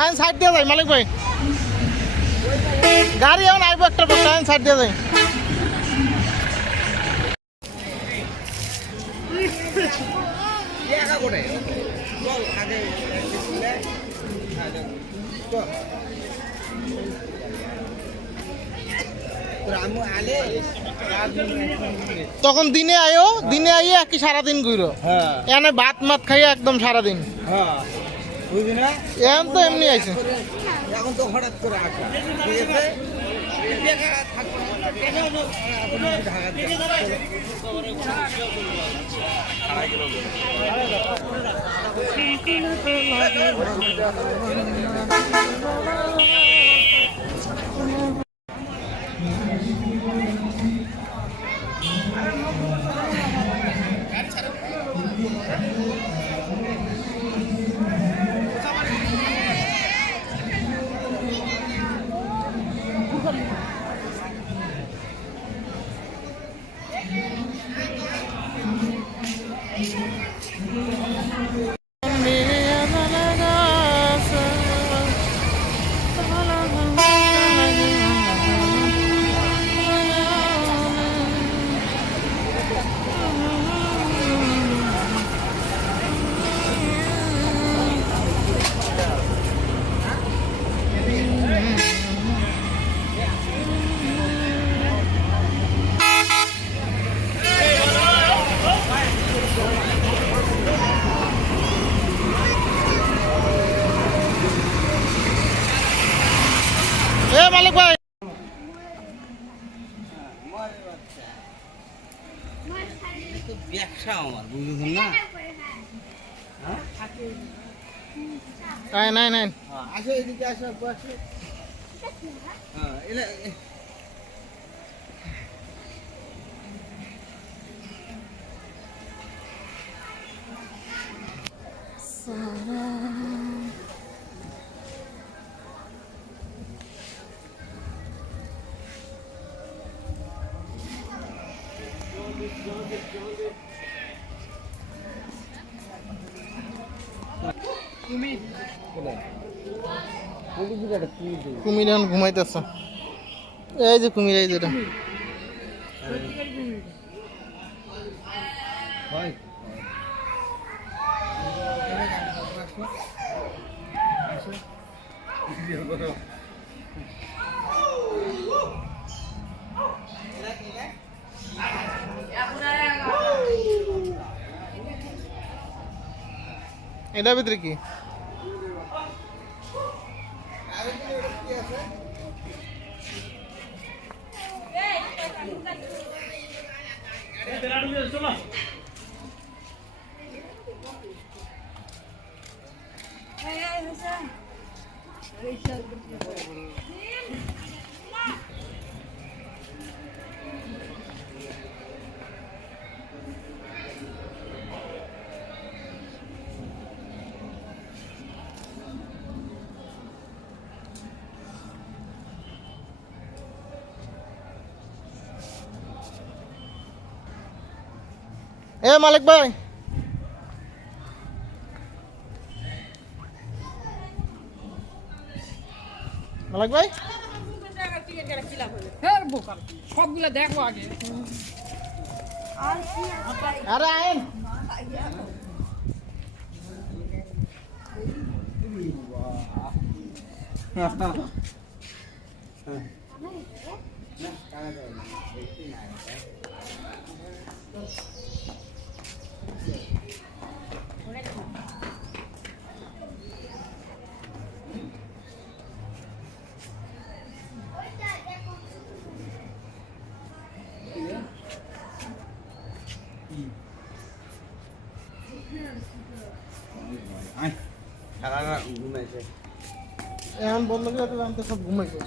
আইন সাইড দিয়ে যাই মালিক ভাই, গাড়ি এখন আইব একটা পর আইন সাইড দিয়ে যাই। তখন দিনে আয়ো, দিনে আইয়ে কি সারাদিন ঘুরো, এনে ভাত মাত খাইয়ে একদম সারাদিন। এখন তো এমনি আইছে, এখন তো হঠাৎ করে আসা মালিক ভাই। ব্যবসা আমার বুঝুন না, নাই নাই আসো এদিকে আসো, কুমির এখন ঘুমাইতেছে, এই যে কুমির, এই যেটা এটার ভিতরে কি? এ মালিক ভাই, মালিক ভাই সবগুলো দেখবো আগে। আরে আইন সারা রাত ঘুমাইছে এখন বন্ধ করে দিলে আমি তো সব ঘুমাইবো।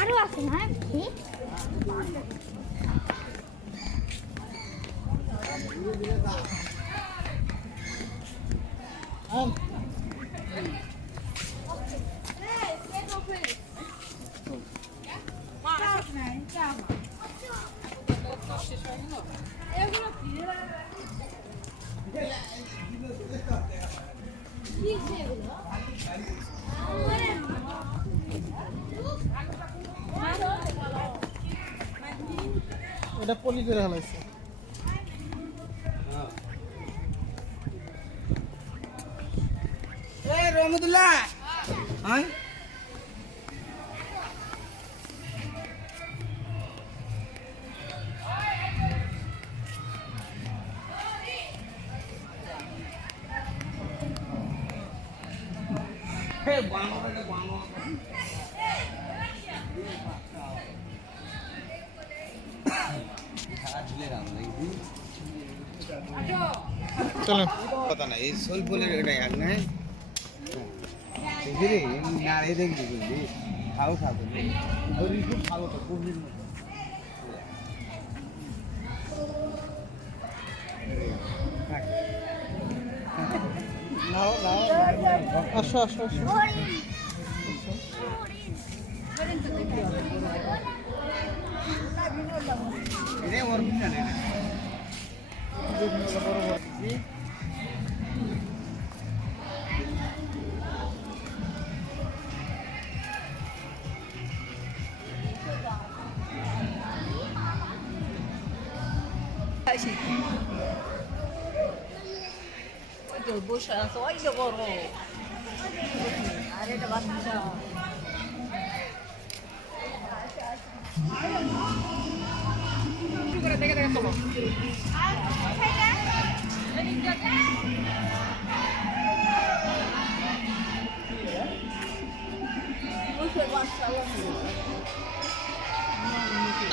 আরো আছে না আন। এটা পলি করে হালাইছে। এই রহমতুল্লাহ হ্যাঁ হে বাংলা বাংলা চলেন। কথা না এই সলফলের এটা আর নাই দেখি রে না এই দেখি বুঝলি খাও খাও শরীর খুব ভালো তো পূর্ণির মতো নাও নাও আসো আসো আসো। এটা ওর বিনা না বসে আছে ওই যে বড় আর এটা বাচ্চা শুরু করে দেখে দেখে চলো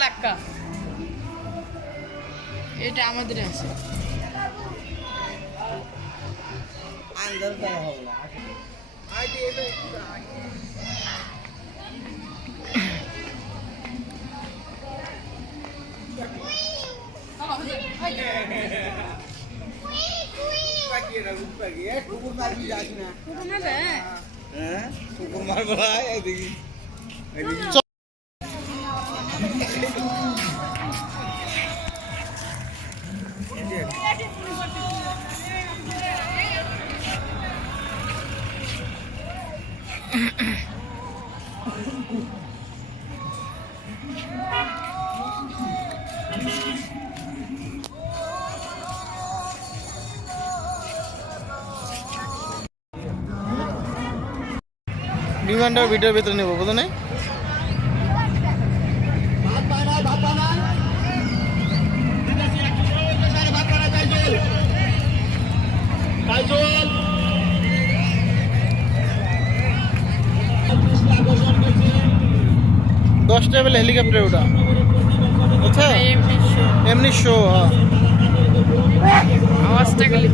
লাক্কা এটা আমাদের আছে अंदर का होगा आज ये तो काटिए ना रुक कर ये कुकुर मार भी जाती ना हैं कुकुर मार बोला है देखी বিমানটার ভিডিওর ভিতরে নেবো বুঝো না? দশটা বেলা হেলিকপ্টার ওটা আচ্ছা এমনি শো হ্যাঁ আওয়াজটা গেলে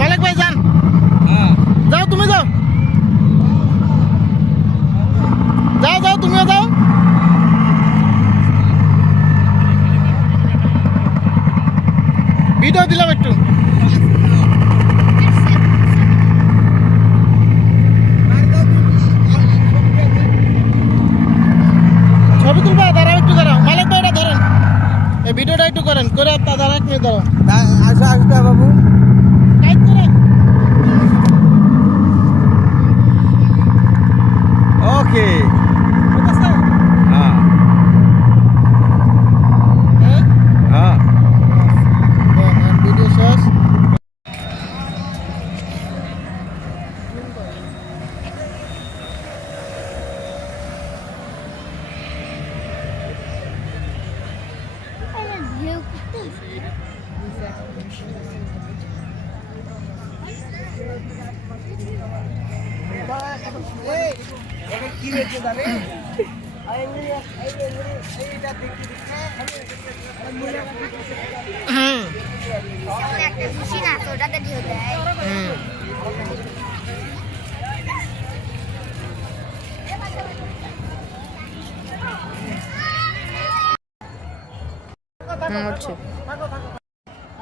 মালিক ভাই যান যাও তুমি যাও যাও যাও তুমিও যাও ভিডিও দিলাম একটু ছবি তুলবা দাঁড়াও একটু দাঁড়াও মালিক ভাই এটা ধরেন এই ভিডিওটা একটু করেন করে দাঁড়া এক মিনিট দাঁড়াও आशा आशा बाबू টাইট করেন ओके হচ্ছে হ্যাঁ হ্যাঁ ভিডিও শেষ। আরে ভিউ করতে কি হয়েছে দাঁড়ে হুম একটা খুশি না তো ওটাতে ঢেউ দেয় হুম হচ্ছে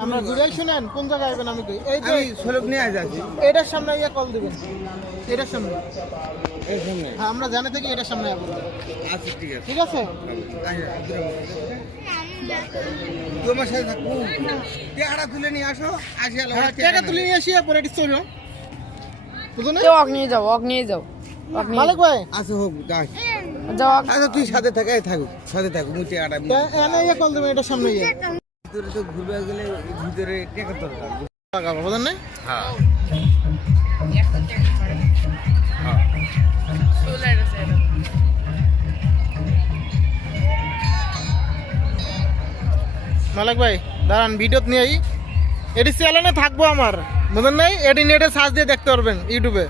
আমরা ঘুরাই শুনেন কোন জায়গায় আইবেন আমি কই এই যে আমি সলভ নিয়ে যাচ্ছি এটার সামনে ইয়া কল দিবেন এটার সামনে এর সামনে হ্যাঁ আমরা জানে থেকে এটার সামনে আইবো আচ্ছা ঠিক আছে ঠিক আছে তোমার সাথে থাকবো টাকাটা তুলে নিয়ে আসো আসি আলো হ্যাঁ টাকা তুলে নিয়ে আসি পরে এটি চলো বুঝো না তো অক নিয়ে যাও অক নিয়ে যাও অক নিয়ে মালিক ভাই আচ্ছা হোক যাস যাও অক আচ্ছা তুই সাথে থাক থাকুক সাথে থাকুক মুই টাকাটা এনে ইয়া কল দিবেন এটার সামনে ইয়ে ভিতরে তো ঘুরবে গেলে ভিতরে টাকা দরকার লাগাবো বুঝেন না হ্যাঁ মালিক ভাই দাঁড়ান ভিডিওত নিয়ে আই এটি চ্যানেলে থাকবো আমার বুঝেন নাই এটি নেটে সার্চ দিয়ে দেখতে পারবেন ইউটিউবে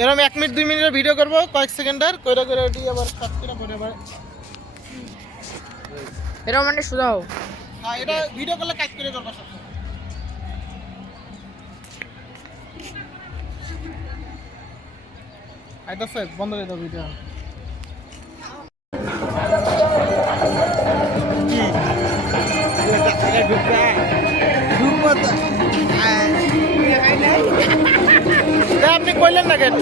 এরকম 1 মিনিট 2 মিনিটের ভিডিও করবো কয়েক সেকেন্ডের কইরা করে এটি আবার কাট করে পরে আবার এরকম মানে সোজা হোক হ্যাঁ এটা ভিডিও করলে কাজ করে করবো সব আইতাছে বন্ধ করে দাও ভিডিও আপনি কইলেন না কেন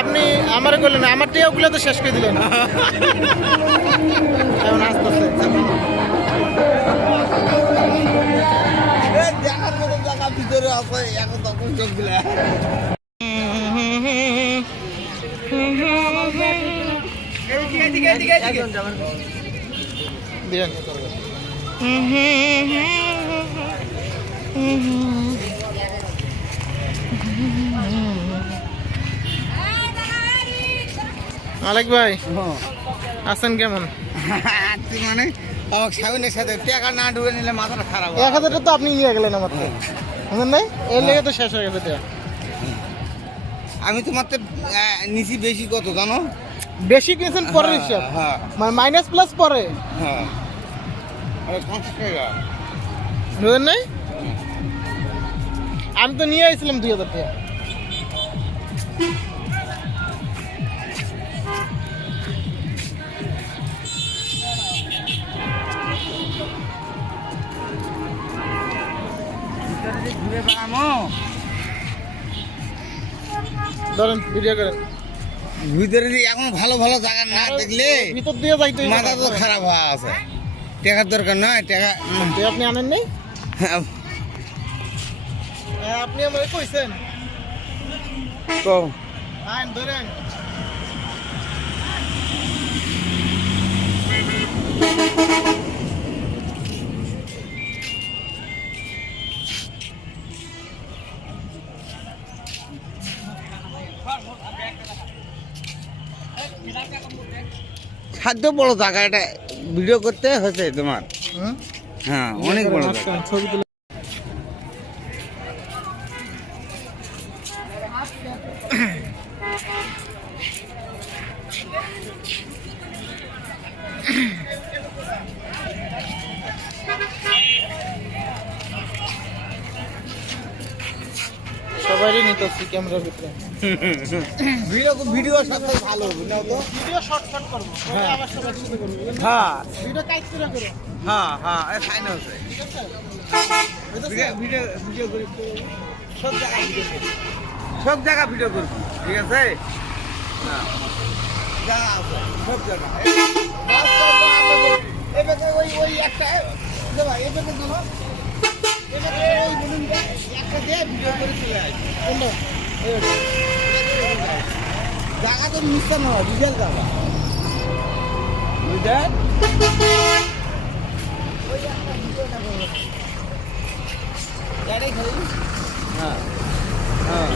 আপনি আমার কইলেন না আমার টিয়াগুলো তো শেষ করে দিলেন এখন আসতেছে দেখার মতো জায়গা ভিতরে আছে এখন তখন চোখগুলা দিলেন মালিক ভাই আছেন কেমন তুই মানে আমার স্বামীনের সাথে টাকা না ঢুকে নিলে মাথাটা খারাপ 1000 টাকা তো আপনি নিয়ে গেলেন আমার থেকে বুঝলেন নাই এর লেগে তো শেষ হয়ে গেছে টাকা আমি তোমার তো নিচি বেশি কত জানো বেশি কিনছেন পরে হিসাব হ্যাঁ মানে মাইনাস প্লাস পরে হ্যাঁ আরে 50 টাকা বুঝলেন নাই আমি তো নিয়ে আসছিলাম 2000 টাকা ঘুরে বেড়ামো ধরেন ভিডিও করেন ভিতরে যে এখন ভালো ভালো জায়গা না দেখলে ভিতর দিয়ে যাইতে মাথা তো খারাপ হওয়া আছে টাকার দরকার নয় টাকা আপনি আনেন নাই আপনি আমাকে কইছেন তো আইন ধরেন খাদ্য বড় জায়গা এটা ভিডিও করতে হয়েছে তোমার হ্যাঁ অনেক বড় জায়গা ছবি তুলে সবারই নিতেছি ক্যামেরার ভিতরে ভিডিও সাথে ভালো হবে না তো ভিডিও শর্ট শর্ট করবো পরে আবার সব একসাথে করবো হ্যাঁ ভিডিও কাজ করে করো হ্যাঁ হ্যাঁ ফাইন হচ্ছে ঠিক আছে ভিডিও ভিডিও করি সব জায়গায় ভিডিও করি সব জায়গা ভিডিও করবি ঠিক আছে হ্যাঁ জায়গা আছে সব জায়গা এবার ওই একটা ভাই এবার একটা দিয়ে ভিডিও করে চলে আসে কোনটা? জায়গা তো মিশন হয় বিশাল জায়গা বুঝলেন এটাই খালি হ্যাঁ হ্যাঁ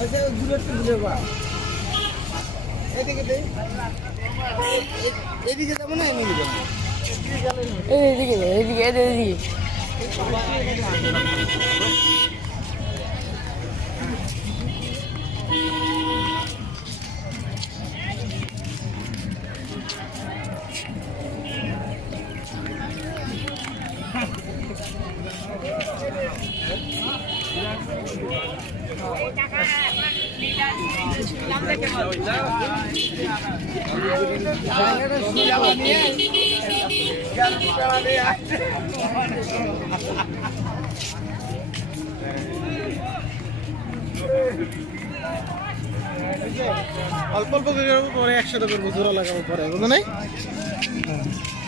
আচ্ছা দূরত্ব ঘুরে বা এদিকে দে এদিকে যাবো না এদিকে যাবো এইদিকে এইদিকে এইদিকে অল্প অল্প করে করবো, পরে একসাথে করবো, জোড়া লাগাবো পরে, বুঝো নাই?